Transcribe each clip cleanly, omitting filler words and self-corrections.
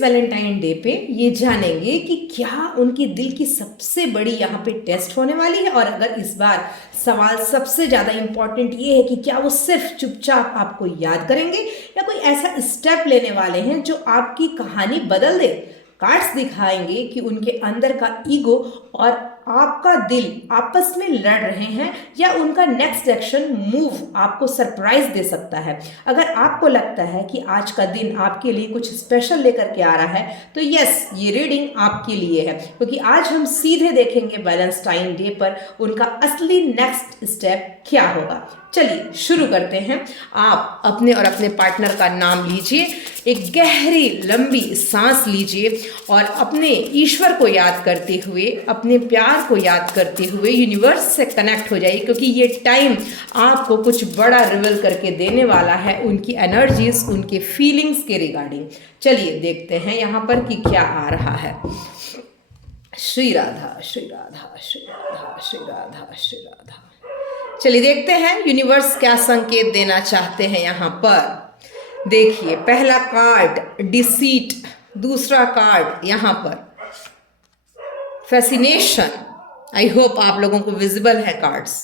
Valentine day पे ये जानेंगे कि क्या उनके दिल की सबसे बड़ी यहाँ पे टेस्ट होने वाली है। और अगर इस बार सवाल सबसे ज़्यादा इम्पॉर्टेंट ये है कि क्या वो सिर्फ चुपचाप आपको याद करेंगे या कोई ऐसा स्टेप लेने वाले हैं जो आपकी कहानी बदल दे। कार्ड्स दिखाएंगे कि उनके अंदर का ईगो और आपका दिल आपस में लड़ रहे हैं या उनका नेक्स्ट एक्शन मूव आपको सरप्राइज दे सकता है। अगर आपको लगता है कि आज का दिन आपके लिए कुछ स्पेशल लेकर के आ रहा है तो यस, ये रीडिंग आपके लिए है, क्योंकि आज हम सीधे देखेंगे वैलेंटाइन डे पर उनका असली नेक्स्ट स्टेप क्या होगा। चलिए शुरू करते हैं। आप अपने और अपने पार्टनर का नाम लीजिए, एक गहरी लंबी सांस लीजिए और अपने ईश्वर को याद करते हुए, अपने प्यार को याद करते हुए यूनिवर्स से कनेक्ट हो जाइए, क्योंकि ये टाइम आपको कुछ बड़ा रिवील करके देने वाला है उनकी एनर्जीज, उनके फीलिंग्स के रिगार्डिंग। चलिए देखते हैं यहाँ पर कि क्या आ रहा है। श्री राधा श्री राधा श्री राधा श्री राधा श्री राधा। चलिए देखते हैं यूनिवर्स क्या संकेत देना चाहते हैं यहाँ पर। देखिए, पहला कार्ड डिसीट, दूसरा कार्ड यहाँ पर फैसिनेशन। आई होप आप लोगों को विजिबल है कार्ड्स।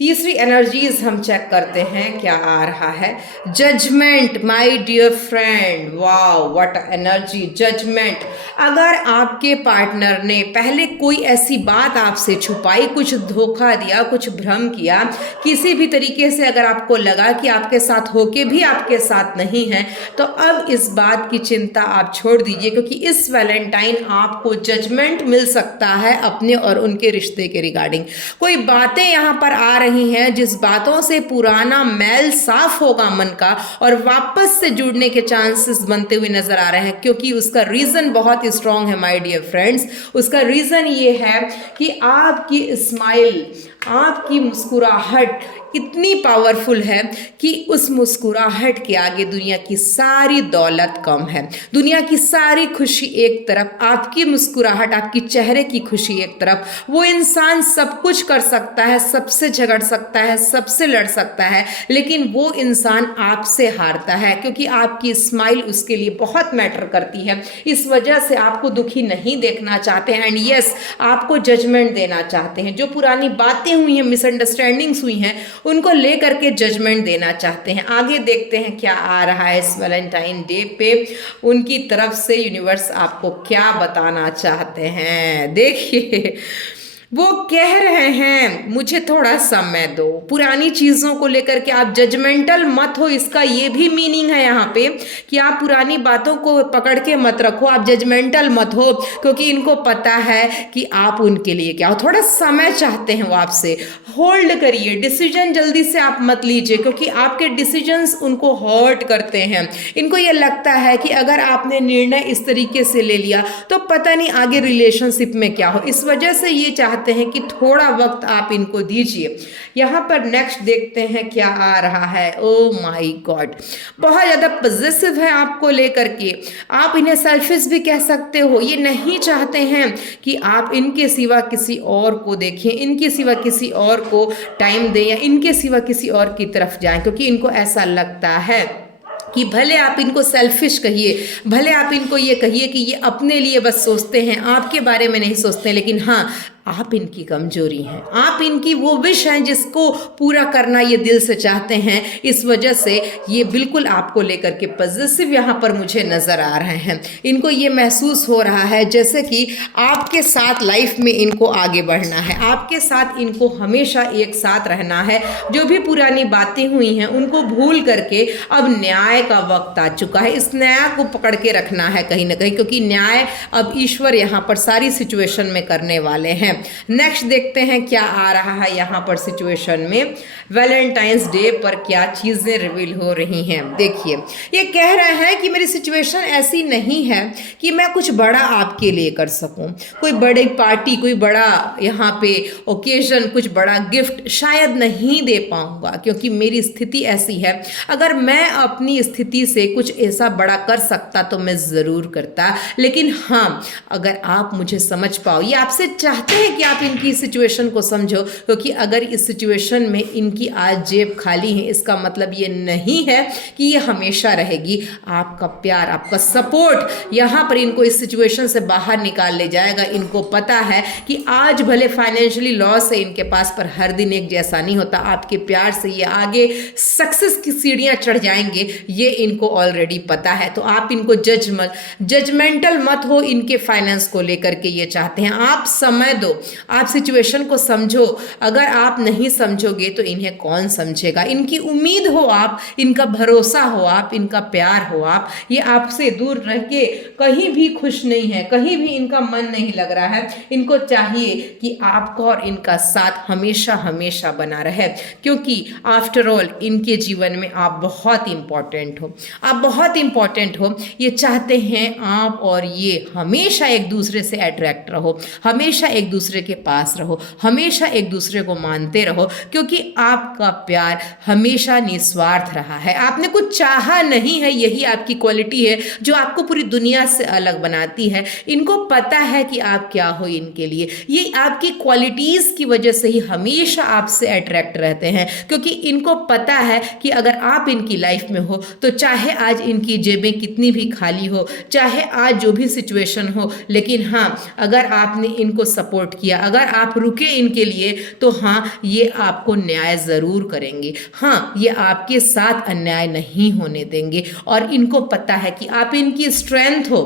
तीसरी एनर्जीज हम चेक करते हैं क्या आ रहा है। Judgement my dear friend, wow what energy, judgement. अगर आपके पार्टनर ने पहले कोई ऐसी बात आपसे छुपाई, कुछ धोखा दिया, कुछ भ्रम किया, किसी भी तरीके से अगर आपको लगा कि आपके साथ होके भी आपके साथ नहीं है, तो अब इस बात की चिंता आप छोड़ दीजिए, क्योंकि इस वैलेंटाइन आपको जजमेंट मिल सकता है अपने और उनके रिश्ते के रिगार्डिंग। कोई बातें यहाँ पर आ रही हैं जिस बातों से पुराना मैल साफ होगा मन का और वापस से जुड़ने के चांसेस बनते हुए नजर आ रहे हैं, क्योंकि उसका रीजन बहुत स्ट्रांग है माय डियर फ्रेंड्स। उसका रीजन ये है कि आपकी स्माइल, आपकी मुस्कुराहट इतनी पावरफुल है कि उस मुस्कुराहट के आगे दुनिया की सारी दौलत कम है। दुनिया की सारी खुशी एक तरफ, आपकी मुस्कुराहट, आपकी चेहरे की खुशी एक तरफ। वो इंसान सब कुछ कर सकता है, सबसे झगड़ सकता है, सबसे लड़ सकता है, लेकिन वो इंसान आपसे हारता है, क्योंकि आपकी स्माइल उसके लिए बहुत मैटर करती है। इस वजह से आपको दुखी नहीं देखना चाहते हैं एंड यस, आपको जजमेंट देना चाहते हैं। जो पुरानी बातें हुई हैं, मिसअंडरस्टैंडिंग्स हुई हैं, उनको लेकर के जजमेंट देना चाहते हैं। आगे देखते हैं क्या आ रहा है इस वैलेंटाइन डे पे, उनकी तरफ से यूनिवर्स आपको क्या बताना चाहते हैं। देखिए, वो कह रहे हैं मुझे थोड़ा समय दो। पुरानी चीज़ों को लेकर के आप जजमेंटल मत हो, इसका ये भी मीनिंग है यहाँ पे कि आप पुरानी बातों को पकड़ के मत रखो, आप जजमेंटल मत हो, क्योंकि इनको पता है कि आप उनके लिए क्या हो। थोड़ा समय चाहते हैं वो आपसे, होल्ड करिए, डिसीजन जल्दी से आप मत लीजिए, क्योंकि आपके डिसीजंस उनको हर्ट करते हैं। इनको ये लगता है कि अगर आपने निर्णय इस तरीके से ले लिया तो पता नहीं आगे रिलेशनशिप में क्या हो। इस वजह से ये चाहते हैं कि थोड़ा वक्त आप इनको दीजिए। यहाँ पर नेक्स्ट देखते हैं क्या आ रहा है। ओ माय गॉड, बहुत ज़्यादा पॉजिटिव है आपको लेकर के। आप इन्हें सेल्फिश भी कह सकते हो। ये नहीं चाहते हैं कि आप इनके सिवा किसी और को देखें, इनके सिवा किसी और को टाइम दें या इनके सिवा किसी और की तरफ जाएं, क्योंकि इनको ऐसा लगता है कि भले आप इनको सेल्फिश कहिए, भले आप इनको ये कहिए कि ये अपने लिए बस सोचते हैं, आपके बारे में नहीं सोचते, लेकिन हाँ, आप इनकी कमजोरी हैं, आप इनकी वो विश हैं जिसको पूरा करना ये दिल से चाहते हैं। इस वजह से ये बिल्कुल आपको लेकर के पॉजिटिव यहाँ पर मुझे नज़र आ रहे हैं। इनको ये महसूस हो रहा है जैसे कि आपके साथ लाइफ में इनको आगे बढ़ना है, आपके साथ इनको हमेशा एक साथ रहना है। जो भी पुरानी बातें हुई हैं उनको भूल करके अब न्याय का वक्त आ चुका है। इस न्याय को पकड़ के रखना है कहीं ना कहीं, क्योंकि न्याय अब ईश्वर यहाँ पर सारी सिचुएशन में करने वाले हैं। नेक्स्ट देखते हैं क्या आ रहा है यहाँ पर सिचुएशन में। वैलेंटाइंस डे पर क्या चीजें रिवील हो रही हैं। देखिए, ये कह रहे हैं कि मेरी सिचुएशन ऐसी नहीं है कि मैं कुछ बड़ा आपके लिए कर सकूं, कोई बड़ी पार्टी, कोई बड़ा यहाँ पे ओकेजन, कुछ बड़ा गिफ्ट शायद नहीं दे पाऊंगा, क्योंकि मेरी स्थिति ऐसी है। अगर मैं अपनी स्थिति से कुछ ऐसा बड़ा कर सकता तो मैं जरूर करता, लेकिन हाँ, अगर आप मुझे समझ पाओ, ये आपसे चाहते हैं कि आप इनकी सिचुएशन को समझो, क्योंकि अगर इस सिचुएशन में इनकी आज जेब खाली है, इसका मतलब ये नहीं है कि ये हमेशा रहेगी। आपका प्यार, आपका सपोर्ट यहाँ पर इनको इस सिचुएशन से बाहर निकाल ले जाएगा। इनको पता है कि आज भले फाइनेंशियली लॉस है इनके पास, पर हर दिन एक जैसा नहीं होता। आपके प्यार से ये आगे सक्सेस की सीढ़ियाँ चढ़ जाएंगे, ये इनको ऑलरेडी पता है। तो आप इनको जजमेंटल मत हो इनके फाइनेंस को लेकर के। ये चाहते हैं आप समय दो, आप सिचुएशन को समझो। अगर आप नहीं समझोगे तो इन्हें कौन समझेगा। इनकी उम्मीद हो आप, इनका भरोसा हो आप, इनका प्यार हो आप। ये आपसे दूर रह के कहीं भी खुश नहीं है, कहीं भी इनका मन नहीं लग रहा है। इनको चाहिए कि आपका और इनका साथ हमेशा हमेशा बना रहे, क्योंकि आफ्टर ऑल इनके जीवन में आप बहुत इंपॉर्टेंट हो, आप बहुत इंपॉर्टेंट हो। ये चाहते हैं आप और ये हमेशा एक दूसरे से अट्रैक्ट रहो, हमेशा एक दूसरे के पास रहो, हमेशा एक दूसरे को मानते रहो, क्योंकि आपका प्यार हमेशा निस्वार्थ रहा है। आपने कुछ चाहा नहीं है, यही आपकी क्वालिटी है जो आपको पूरी दुनिया से अलग बनाती है। इनको पता है कि आप क्या हो इनके लिए। ये आपकी क्वालिटीज़ की वजह से ही हमेशा आपसे अट्रैक्ट रहते हैं, क्योंकि इनको पता है कि अगर आप इनकी लाइफ में हो तो चाहे आज इनकी जेबें कितनी भी खाली हो, चाहे आज जो भी सिचुएशन हो, लेकिन हाँ, अगर आपने इनको सपोर्ट किया, अगर आप रुके इनके लिए, तो हाँ, ये आपको न्याय ज़रूर करेंगे। हाँ, ये आपके साथ अन्याय नहीं होने देंगे। और इनको पता है कि आप इनकी स्ट्रेंथ हो,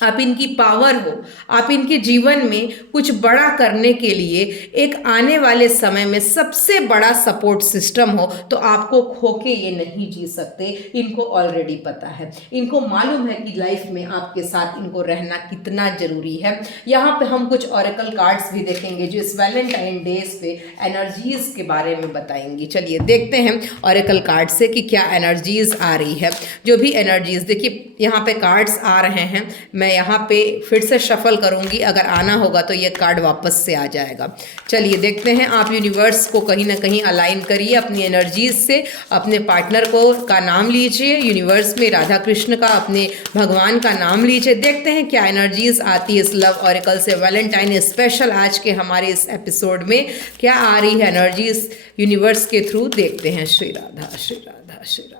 आप इनकी पावर हो, आप इनके जीवन में कुछ बड़ा करने के लिए एक आने वाले समय में सबसे बड़ा सपोर्ट सिस्टम हो, तो आपको खो के ये नहीं जी सकते। इनको ऑलरेडी पता है, इनको मालूम है कि लाइफ में आपके साथ इनको रहना कितना जरूरी है। यहाँ पे हम कुछ ऑरेकल कार्ड्स भी देखेंगे जो इस वैलेंटाइन डेज पे एनर्जीज के बारे में बताएंगी। चलिए देखते हैं ऑरेकल कार्ड से कि क्या एनर्जीज आ रही है। जो भी एनर्जीज, देखिए यहाँ पे कार्ड्स आ रहे हैं, मैं यहाँ पे फिर से शफल करूँगी, अगर आना होगा तो ये कार्ड वापस से आ जाएगा। चलिए देखते हैं। आप यूनिवर्स को कहीं ना कहीं अलाइन करिए अपनी एनर्जीज से। अपने पार्टनर को का नाम लीजिए यूनिवर्स में, राधा कृष्ण का, अपने भगवान का नाम लीजिए। देखते हैं क्या एनर्जीज आती है इस लव ऑरेकल से। वैलेंटाइन स्पेशल आज के हमारे इस एपिसोड में क्या आ रही है एनर्जीज यूनिवर्स के थ्रू, देखते हैं। श्री राधा श्री राधा श्री राधा।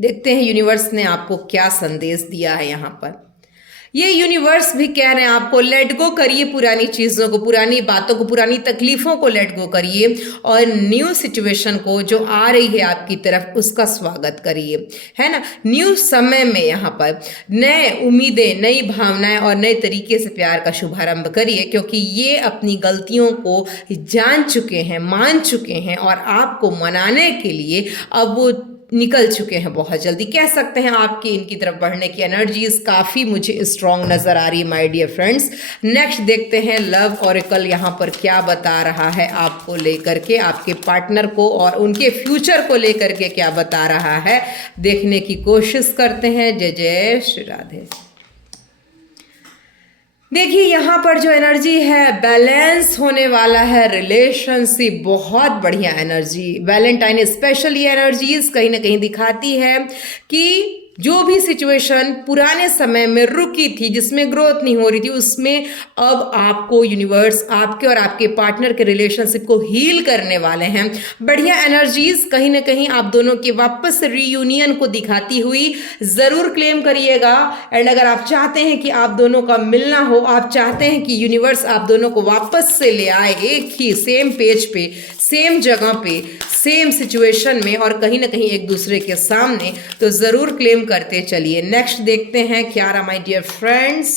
देखते हैं यूनिवर्स ने आपको क्या संदेश दिया है यहाँ पर। ये यूनिवर्स भी कह रहे हैं आपको लेट गो करिए पुरानी चीज़ों को, पुरानी बातों को, पुरानी तकलीफ़ों को लेट गो करिए और न्यू सिचुएशन को जो आ रही है आपकी तरफ उसका स्वागत करिए, है ना। न्यू समय में यहाँ पर नए उम्मीदें, नई भावनाएं और नए तरीके से प्यार का शुभारंभ करिए, क्योंकि ये अपनी गलतियों को जान चुके हैं, मान चुके हैं और आपको मनाने के लिए अब वो निकल चुके हैं बहुत जल्दी। कह सकते हैं आपकी इनकी तरफ बढ़ने की एनर्जीज काफ़ी मुझे स्ट्रॉन्ग नज़र आ रही है माय डियर फ्रेंड्स। नेक्स्ट देखते हैं लव ऑरेकल यहाँ पर क्या बता रहा है आपको लेकर के, आपके पार्टनर को और उनके फ्यूचर को लेकर के क्या बता रहा है, देखने की कोशिश करते हैं। जय जय श्री राधे। देखिए यहाँ पर जो एनर्जी है, बैलेंस होने वाला है रिलेशनशिप, बहुत बढ़िया एनर्जी। वैलेंटाइन स्पेशल ये एनर्जीज कहीं ना कहीं दिखाती है कि जो भी सिचुएशन पुराने समय में रुकी थी, जिसमें ग्रोथ नहीं हो रही थी, उसमें अब आपको यूनिवर्स आपके और आपके पार्टनर के रिलेशनशिप को हील करने वाले हैं। बढ़िया एनर्जीज कहीं ना कहीं आप दोनों के वापस रीयूनियन को दिखाती हुई ज़रूर क्लेम करिएगा। एंड अगर आप चाहते हैं कि आप दोनों का मिलना हो, आप चाहते हैं कि यूनिवर्स आप दोनों को वापस से ले आए एक ही सेम पेज पे, सेम जगह पे, सेम सिचुएशन में और कहीं ना कहीं एक दूसरे के सामने, तो ज़रूर क्लेम करते चलिए। नेक्स्ट देखते हैं क्या रहा माय डियर फ्रेंड्स।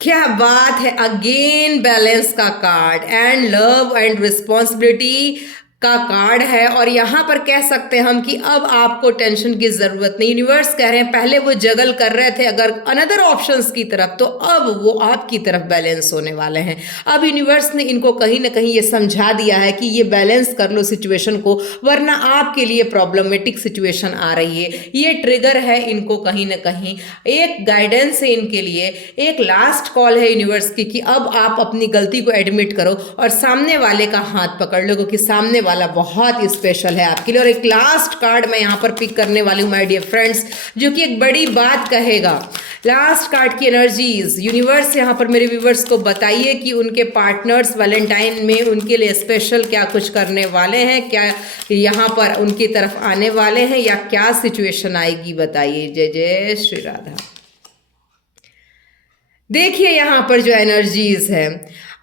क्या बात है, अगेन बैलेंस का card and love and responsibility का कार्ड है। और यहाँ पर कह सकते हैं हम कि अब आपको टेंशन की ज़रूरत नहीं। यूनिवर्स कह रहे हैं पहले वो जगल कर रहे थे अगर अनदर ऑप्शंस की तरफ, तो अब वो आपकी तरफ बैलेंस होने वाले हैं। अब यूनिवर्स ने इनको कहीं ना कहीं ये समझा दिया है कि ये बैलेंस कर लो सिचुएशन को, वरना आपके लिए प्रॉब्लमेटिक सिचुएशन आ रही है। ये ट्रिगर है इनको कहीं ना कहीं, एक गाइडेंस है इनके लिए, एक लास्ट कॉल है यूनिवर्स की कि अब आप अपनी गलती को एडमिट करो और सामने वाले का हाथ पकड़ लो, क्योंकि सामने वाला बहुत ही स्पेशल है आपके लिए। और एक लास्ट कार्ड मैं यहाँ पर पिक करने वाली हूँ माय डियर फ्रेंड्स, जो कि एक बड़ी बात कहेगा। लास्ट कार्ड की एनर्जीज यूनिवर्स यहाँ पर मेरे व्यूवर्स को बताइए कि उनके पार्टनर्स वैलेंटाइन में उनके लिए स्पेशल क्या कुछ करने वाले हैं, क्या यहाँ पर उनकी तरफ आने वाले हैं, या क्या सिचुएशन आएगी, बताइए। जय जय श्री राधा। देखिए यहाँ पर जो एनर्जीज है,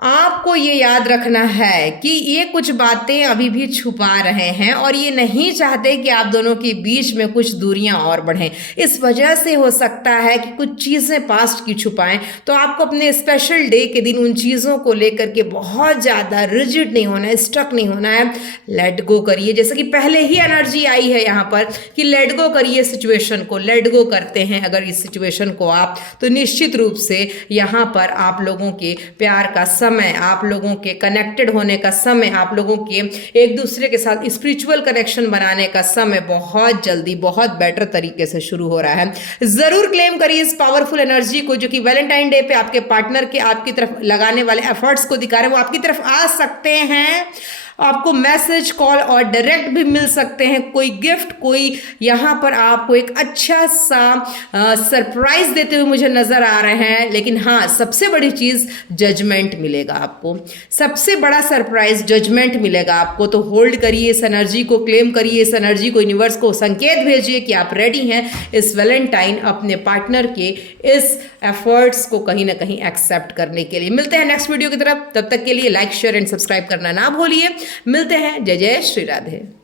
आपको ये याद रखना है कि ये कुछ बातें अभी भी छुपा रहे हैं और ये नहीं चाहते कि आप दोनों के बीच में कुछ दूरियां और बढ़ें। इस वजह से हो सकता है कि कुछ चीज़ें पास्ट की छुपाएं। तो आपको अपने स्पेशल डे के दिन उन चीज़ों को लेकर के बहुत ज़्यादा रिजिड नहीं होना है, स्टक नहीं होना है, लेट गो करिए। जैसे कि पहले ही एनर्जी आई है यहाँ पर कि लेट गो करिए सिचुएशन को, लेट गो करते हैं अगर इस सिचुएशन को आप, तो निश्चित रूप से यहाँ पर आप लोगों के प्यार का समय, आप लोगों के कनेक्टेड होने का समय, आप लोगों के एक दूसरे के साथ स्पिरिचुअल कनेक्शन बनाने का समय बहुत जल्दी, बहुत बेटर तरीके से शुरू हो रहा है। जरूर क्लेम करिए इस पावरफुल एनर्जी को, जो कि वैलेंटाइन डे पे आपके पार्टनर के आपकी तरफ लगाने वाले एफर्ट्स को दिखा रहे हैं। वो आपकी तरफ आ सकते हैं, आपको मैसेज, कॉल और डायरेक्ट भी मिल सकते हैं, कोई गिफ्ट, कोई यहाँ पर आपको एक अच्छा सा सरप्राइज देते हुए मुझे नजर आ रहे हैं। लेकिन हाँ, सबसे बड़ी चीज जजमेंट मिलेगा आपको, सबसे बड़ा सरप्राइज जजमेंट मिलेगा आपको। तो होल्ड करिए इस एनर्जी को, क्लेम करिए इस एनर्जी को, यूनिवर्स को संकेत भेजिए कि आप रेडी हैं इस वैलेंटाइन अपने पार्टनर के इस एफर्ट्स को कहीं ना कहीं एक्सेप्ट करने के लिए। मिलते हैं नेक्स्ट वीडियो की तरफ, तब तक के लिए लाइक, शेयर एंड सब्सक्राइब करना ना भूलिए। मिलते हैं। जय जय श्री राधे।